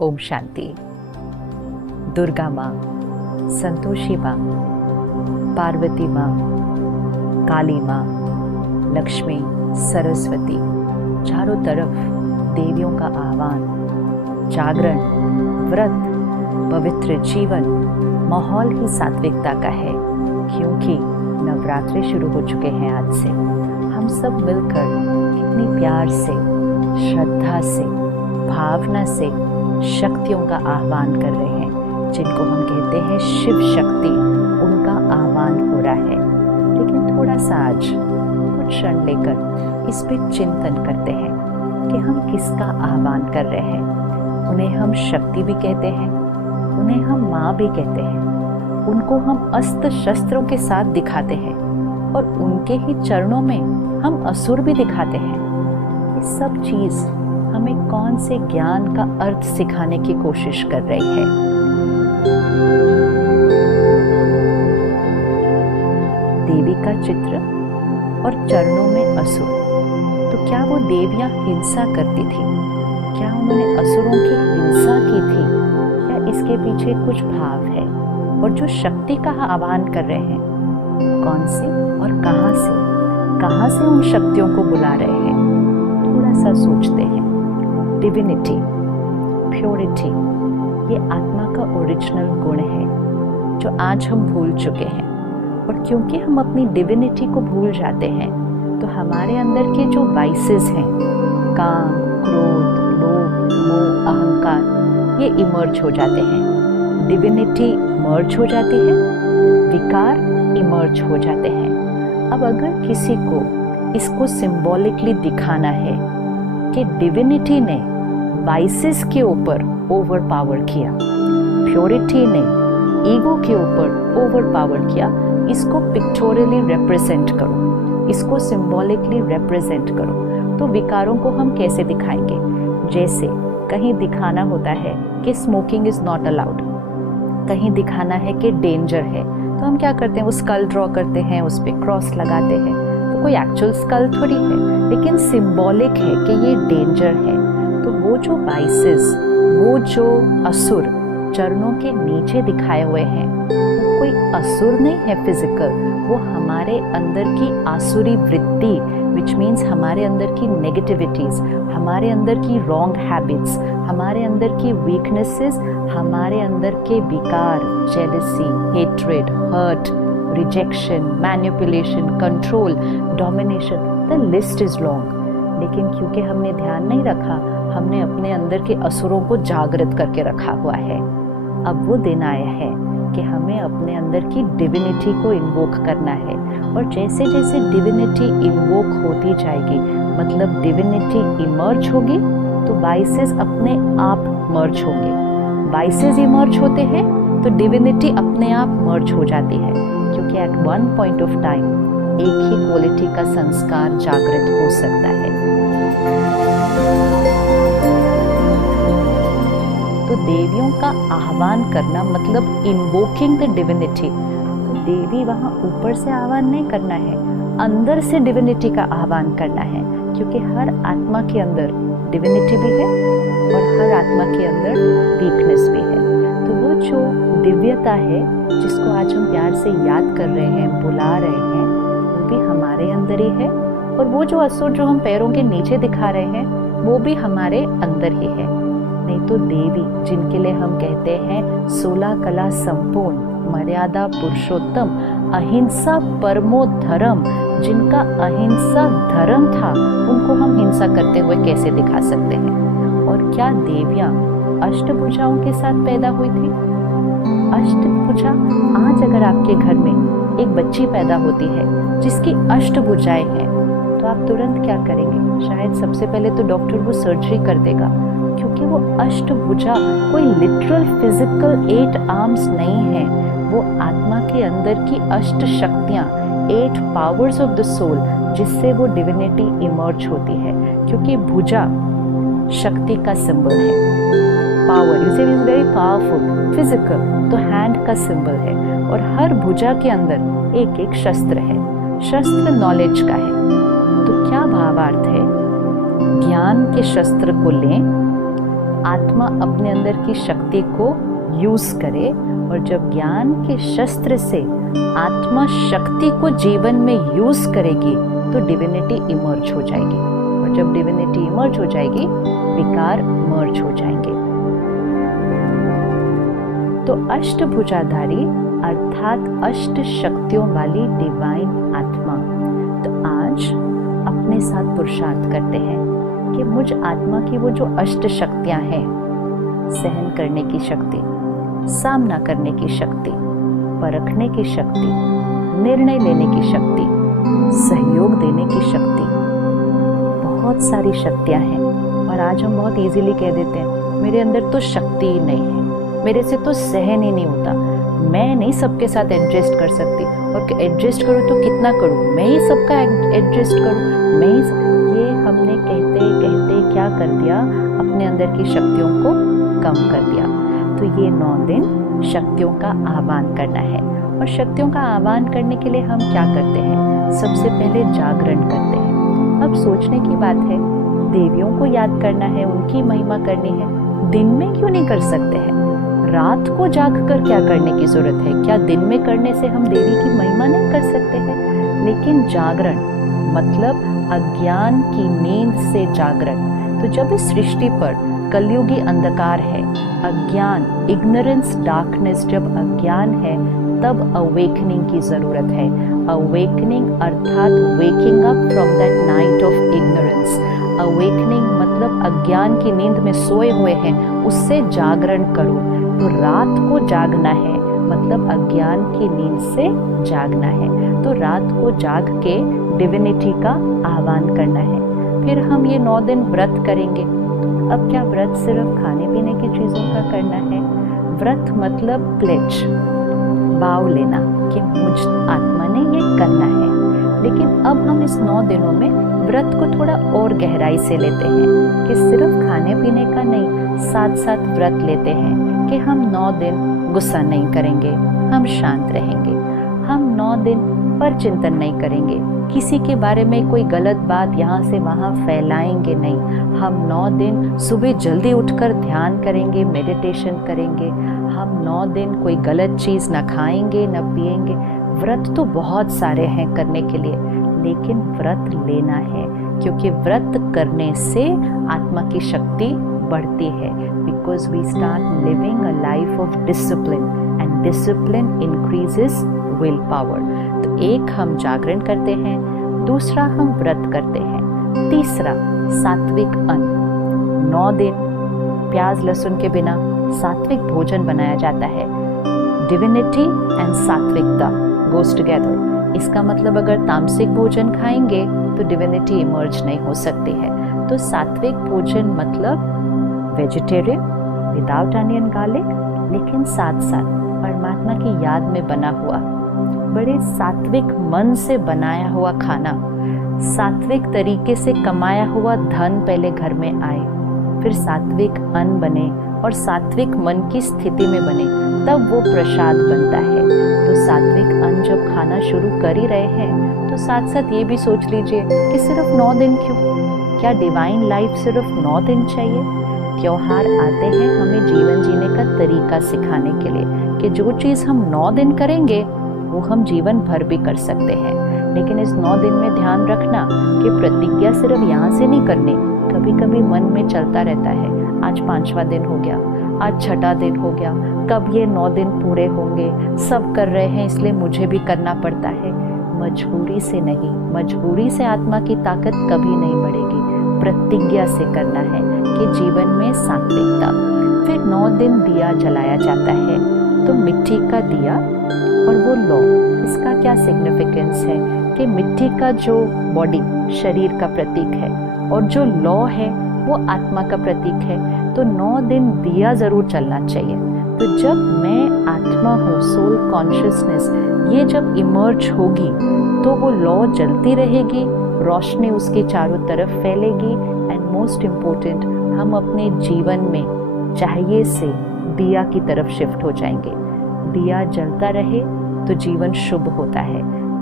ओम शांति। दुर्गा माँ, संतोषी माँ, पार्वती माँ, काली माँ, लक्ष्मी, सरस्वती, चारों तरफ देवियों का आह्वान, जागरण, व्रत, पवित्र जीवन, माहौल ही सात्विकता का है। क्योंकि नवरात्रि शुरू हो चुके हैं आज से। हम सब मिलकर कितनी प्यार से, श्रद्धा से, भावना से शक्तियों का आह्वान कर रहे हैं, जिनको हम कहते हैं शिव शक्ति। उनका आह्वान हो रहा है। लेकिन थोड़ा सा आज कुछ क्षण लेकर इस पे चिंतन करते हैं कि हम किसका आह्वान कर रहे हैं। उन्हें हम शक्ति भी कहते हैं, उन्हें हम माँ भी कहते हैं, उनको हम अस्त्र शस्त्रों के साथ दिखाते हैं और उनके ही चरणों में हम असुर भी दिखाते हैं। ये सब चीज़ हमें कौन से ज्ञान का अर्थ सिखाने की कोशिश कर रही है। देवी का चित्र और चरणों में असुर। तो क्या वो देवियां हिंसा करती थी? क्या उन्होंने असुरों की हिंसा की थी, या इसके पीछे कुछ भाव है? और जो शक्ति का आह्वान कर रहे हैं, कौन से और कहाँ से उन शक्तियों को बुला रहे हैं? थोड़ा सा सोचते हैं। डिविनिटी, प्योरिटी, ये आत्मा का ओरिजिनल गुण है जो आज हम भूल चुके हैं। और क्योंकि हम अपनी डिविनिटी को भूल जाते हैं, तो हमारे अंदर के जो वाइसेस हैं, काम, क्रोध, लोभ, मोह, अहंकार, ये इमर्ज हो जाते हैं। डिविनिटी मर्ज हो जाती है, विकार इमर्ज हो जाते हैं। अब अगर किसी को इसको सिंबॉलिकली दिखाना है कि डिविनिटी ने वाइसेस के ऊपर ओवर पावर किया, प्योरिटी ने ईगो के ऊपर ओवर पावर किया, इसको पिक्चोरली रिप्रेजेंट करो, इसको सिंबॉलिकली रिप्रेजेंट करो, तो विकारों को हम कैसे दिखाएंगे? जैसे कहीं दिखाना होता है कि स्मोकिंग इज नॉट अलाउड, कहीं दिखाना है कि डेंजर है, तो हम क्या करते हैं? वो स्कल ड्रॉ करते हैं, उस पर क्रॉस लगाते हैं। तो कोई एक्चुअल स्कल थोड़ी है, लेकिन सिंबॉलिक है कि ये डेंजर है। तो वो जो वाइसेस, वो जो असुर चरणों के नीचे दिखाए हुए हैं, वो कोई असुर नहीं है फिजिकल, वो हमारे अंदर की आसुरी वृत्ति, विच मीन्स हमारे अंदर की नेगेटिविटीज, हमारे अंदर की रॉन्ग हैबिट्स, हमारे अंदर की वीकनेसेस, हमारे अंदर के विकार, jealousy, hatred, hurt, rejection, manipulation, control, domination, the list is long. लेकिन क्योंकि हमने ध्यान नहीं रखा, हमने अपने अंदर के असुरों को जागृत करके रखा हुआ है। अब वो दिन आया है कि हमें अपने अंदर की डिविनिटी को इन्वोक करना है। और जैसे जैसे डिविनिटी इन्वोक होती जाएगी, मतलब डिविनिटी इमर्ज होगी, तो वाइसेस अपने आप मर्ज होंगे। वाइसेस इमर्ज होते हैं तो डिविनिटी अपने आप मर्ज हो जाती है, क्योंकि at one point of time एक ही क्वालिटी का संस्कार जागृत हो सकता है। तो देवियों का आह्वान करना मतलब इन्वोकिंग द डिविनिटी। तो देवी वहाँ ऊपर से आह्वान नहीं करना है, अंदर से डिविनिटी का आह्वान करना है, क्योंकि हर आत्मा के अंदर डिविनिटी भी है और हर आत्मा के अंदर वीकनेस भी है। तो वो जो दिव्यता है, जिसको आज हम प्यार से याद कर रहे हैं, बुला रहे हैं, वो भी हमारे अंदर ही है। और वो जो असुर जो हम पैरों के नीचे दिखा रहे हैं, वो भी हमारे अंदर ही है। नहीं तो देवी, जिनके लिए हम कहते हैं 16 कला संपूर्ण, मर्यादा पुरुषोत्तम, अहिंसा परमो धर्म, जिनका अहिंसा धर्म था, उनको हम हिंसा करते हुए कैसे दिखा सकते हैं? और क्या देवियां अष्टभुजाओं के साथ पैदा हुई थी? अष्टभुजा, आज अगर आपके घर में एक बच्ची पैदा होती है जिसकी अष्टभुजाएं हैं, तो आप तुरंत क्या करेंगे? शायद सबसे पहले तो डॉक्टर वो सर्जरी कर देगा, क्योंकि वो अष्टभुजा कोई लिटरल फिजिकल 8 आर्म्स नहीं है, वो आत्मा के अंदर की अष्ट शक्तियाँ, 8 पावर्स ऑफ द सोल, जिससे वो डिविनिटी इमर्ज होती है। क्योंकि भुजा शक्ति का सिंबल है, पावर, यू से इज वेरी पावरफुल, फिजिकल, तो हैंड का सिंबल है। और हर भुजा के अंदर एक एक शस्त्र है, शस्त्र नॉलेज का है। तो क्या भावार्थ है? ज्ञान के शस्त्र को लें, आत्मा अपने अंदर की शक्ति को यूज करे, और जब ज्ञान के शस्त्र से आत्मा शक्ति को जीवन में यूज करेगी तो डिविनिटी इमर्ज हो जाएगी, और जब डिविनिटी इमर्ज हो जाएगी विकार मर्ज हो जाएंगे। तो अष्टभुजाधारी अर्थात अष्ट शक्तियों वाली डिवाइन आत्मा, तो आज अपने साथ पुरुषार्थ करते हैं कि मुझ आत्मा की वो जो अष्ट शक्तियां हैं, सहन करने की शक्ति, सामना करने की शक्ति, परखने की शक्ति, निर्णय लेने की शक्ति, सहयोग देने की शक्ति, बहुत सारी शक्तियां हैं। और आज हम बहुत इजीली कह देते हैं मेरे अंदर तो शक्ति ही नहीं है, मेरे से तो सहन ही नहीं होता, मैं नहीं सबके साथ एडजस्ट कर सकती, और एडजस्ट करूँ तो कितना करूँ, मैं ही सबका एडजस्ट करूँ, मैं ही। ये हमने कहते कहते क्या कर दिया, अपने अंदर की शक्तियों को कम कर दिया। तो ये 9 दिन शक्तियों का आह्वान करना है, और शक्तियों का आह्वान करने के लिए हम क्या करते हैं, सबसे पहले जागरण करते हैं। अब सोचने की बात है, देवियों को याद करना है, उनकी महिमा करनी है, दिन में क्यों नहीं कर सकते हैं? रात को जाग कर क्या करने की जरूरत है? क्या दिन में करने से हम देवी की महिमा नहीं कर सकते हैं? लेकिन जागरण मतलब अज्ञान की नींद से जागरण। तो जब इस सृष्टि पर कलयुगी अंधकार है, अज्ञान, इग्नोरेंस, डार्कनेस, जब अज्ञान है तब अवेकनिंग की जरूरत है। अवेकनिंग अर्थात waking up from that night of ignorance. Awakening मतलब अज्ञान की नींद में सोए हुए हैं, उससे जागरण करो। तो रात को जागना है मतलब अज्ञान की नींद से जागना है। तो रात को जाग के डिविनिटी का आह्वान करना है। फिर हम ये 9 दिन व्रत करेंगे। अब क्या व्रत सिर्फ खाने पीने की चीज़ों का करना है? व्रत मतलब प्लेज, भाव लेना कि मुझ आत्मा ने ये करना है। लेकिन अब हम इस 9 दिनों में व्रत को थोड़ा और गहराई से लेते हैं कि सिर्फ खाने पीने का नहीं, साथ साथ व्रत लेते हैं कि हम 9 दिन गुस्सा नहीं करेंगे, हम शांत रहेंगे, हम 9 दिन पर चिंतन नहीं करेंगे, किसी के बारे में कोई गलत बात यहाँ से वहाँ फैलाएंगे नहीं, हम 9 दिन सुबह जल्दी उठकर ध्यान करेंगे, मेडिटेशन करेंगे, हम 9 दिन कोई गलत चीज़ ना खाएंगे ना पिएंगे। व्रत तो बहुत सारे हैं करने के लिए, लेकिन व्रत लेना है क्योंकि व्रत करने से आत्मा की शक्ति बढ़ती है। Because we start living a life of discipline and discipline increases will power. तो एक हम जागरण करते हैं, दूसरा हम व्रत करते हैं, तीसरा सात्विक अन्न। 9 दिन प्याज लहसुन के बिना सात्विक भोजन बनाया जाता है। डिविनिटी एंड सात्विकता गोज टुगेदर। इसका मतलब अगर तामसिक भोजन खाएंगे तो डिविनिटी इमर्ज नहीं हो सकती है। तो सात्विक भोजन मतलब वेजिटेरियन विदाउट अनियन गार्लिक, लेकिन साथ साथ परमात्मा की याद में बना हुआ, बड़े सात्विक मन से बनाया हुआ खाना, सात्विक तरीके से कमाया हुआ धन पहले घर में आए, फिर सात्विक अन्न बने और सात्विक मन की स्थिति में बने, तब वो प्रसाद बनता है। तो सात्विक अन्न जब खाना शुरू कर ही रहे हैं तो साथ साथ ये भी सोच लीजिए कि सिर्फ 9 दिन क्यों? क्या डिवाइन लाइफ सिर्फ 9 दिन चाहिए? त्योहार आते हैं हमें जीवन जीने का तरीका सिखाने के लिए कि जो चीज़ हम 9 दिन करेंगे वो हम जीवन भर भी कर सकते हैं। लेकिन इस 9 दिन में ध्यान रखना कि प्रतिज्ञा सिर्फ यहाँ से नहीं करनी, कभी कभी मन में चलता रहता है, आज 5वां दिन हो गया, आज 6ठा दिन हो गया, कब ये 9 दिन पूरे होंगे, सब कर रहे हैं इसलिए मुझे भी करना पड़ता है। मजबूरी से नहीं, मजबूरी से आत्मा की ताकत कभी नहीं बढ़ेगी, प्रतिज्ञा से करना है कि जीवन में सात्विकता। फिर 9 दिन दिया जलाया जाता है, तो मिट्टी का दिया और वो लौ, इसका क्या सिग्निफिकेंस है कि मिट्टी का जो बॉडी शरीर का प्रतीक है और जो लौ है वो आत्मा का प्रतीक है। तो 9 दिन दिया जरूर चलना चाहिए। तो जब मैं आत्मा हूँ, सोल कॉन्शियसनेस, ये जब इमर्ज होगी तो वो लौ जलती रहेगी, रोशनी उसके चारों तरफ फैलेगी। एंड मोस्ट इम्पोर्टेंट, हम अपने जीवन में चाहिए से दिया की तरफ शिफ्ट हो जाएंगे। दिया जलता रहे तो जीवन शुभ होता है।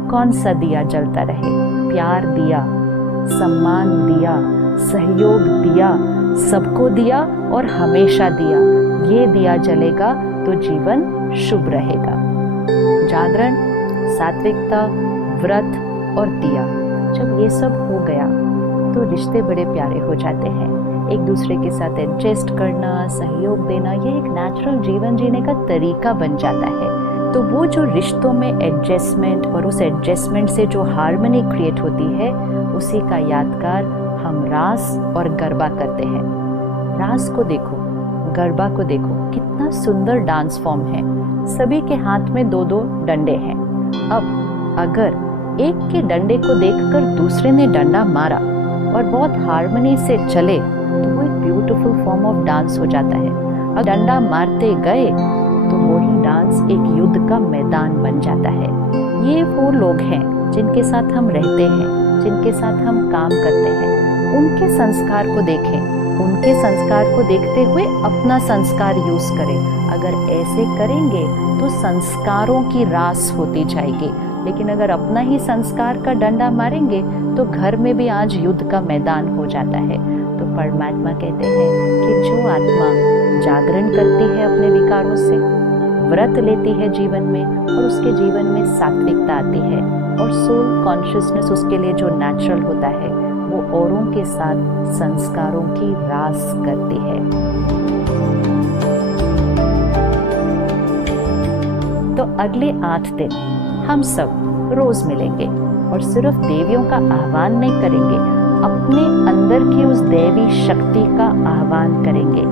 कौन सा दिया जलता रहे? प्यार दिया, सम्मान दिया, सहयोग दिया, सबको दिया और हमेशा दिया, ये दिया जलेगा तो जीवन शुभ रहेगा। जागरण, सात्विकता, व्रत और दिया, जब ये सब हो गया तो रिश्ते बड़े प्यारे हो जाते हैं। एक दूसरे के साथ एडजस्ट करना, सहयोग देना, ये एक नेचुरल जीवन जीने का तरीका बन जाता है। तो वो जो रिश्तों में एडजस्टमेंट और उस एडजस्टमेंट से जो हार्मनी क्रिएट होती है, उसी का यादगार हम रास और गरबा करते हैं। रास को देखो, गरबा को देखो, कितना सुंदर डांस फॉर्म है। सभी के हाथ में 2-2 डंडे हैं। अब अगर एक के डंडे को देखकर दूसरे ने डंडा मारा और बहुत हार्मनी से चले तो वो एक ब्यूटीफुल फॉर्म ऑफ डांस हो जाता है। अब डंडा मारते गए तो वही डांस एक युद्ध का मैदान बन जाता है। ये वो लोग हैं जिनके साथ हम रहते हैं, जिनके साथ हम काम करते हैं। उनके संस्कार को देखें, उनके संस्कार को देखते हुए अपना संस्कार यूज करें। अगर ऐसे करेंगे तो संस्कारों की रास होती जाएगी। लेकिन अगर अपना ही संस्कार का डंडा मारेंगे तो घर में भी आज युद्ध का मैदान हो जाता है। तो परमात्मा कहते हैं कि जो आत्मा जागरण करती है अपने विकारों से, व्रत लेती है जीवन में और उसके जीवन में सात्विकता आती है और सोल कॉन्शियसनेस उसके लिए जो नेचुरल होता है, वो औरों के साथ संस्कारों की रास करती है। तो अगले 8 दिन हम सब रोज मिलेंगे और सिर्फ देवियों का आह्वान नहीं करेंगे, अपने अंदर की उस दैवी शक्ति का आह्वान करेंगे।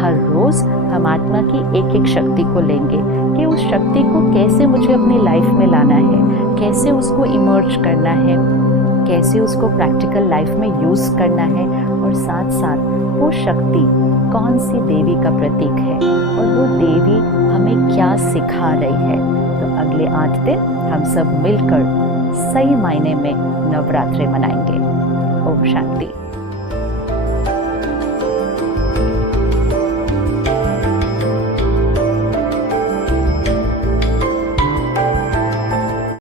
हर रोज हम आत्मा की एक एक शक्ति को लेंगे कि उस शक्ति को कैसे मुझे अपनी लाइफ में लाना है, कैसे उसको इमर्ज करना है, कैसे उसको प्रैक्टिकल लाइफ में यूज करना है और साथ साथ वो शक्ति कौन सी देवी का प्रतीक है और वो देवी हमें क्या सिखा रही है। तो अगले 8 दिन हम सब मिलकर सही मायने में नवरात्रि मनाएंगे। ओम शांति।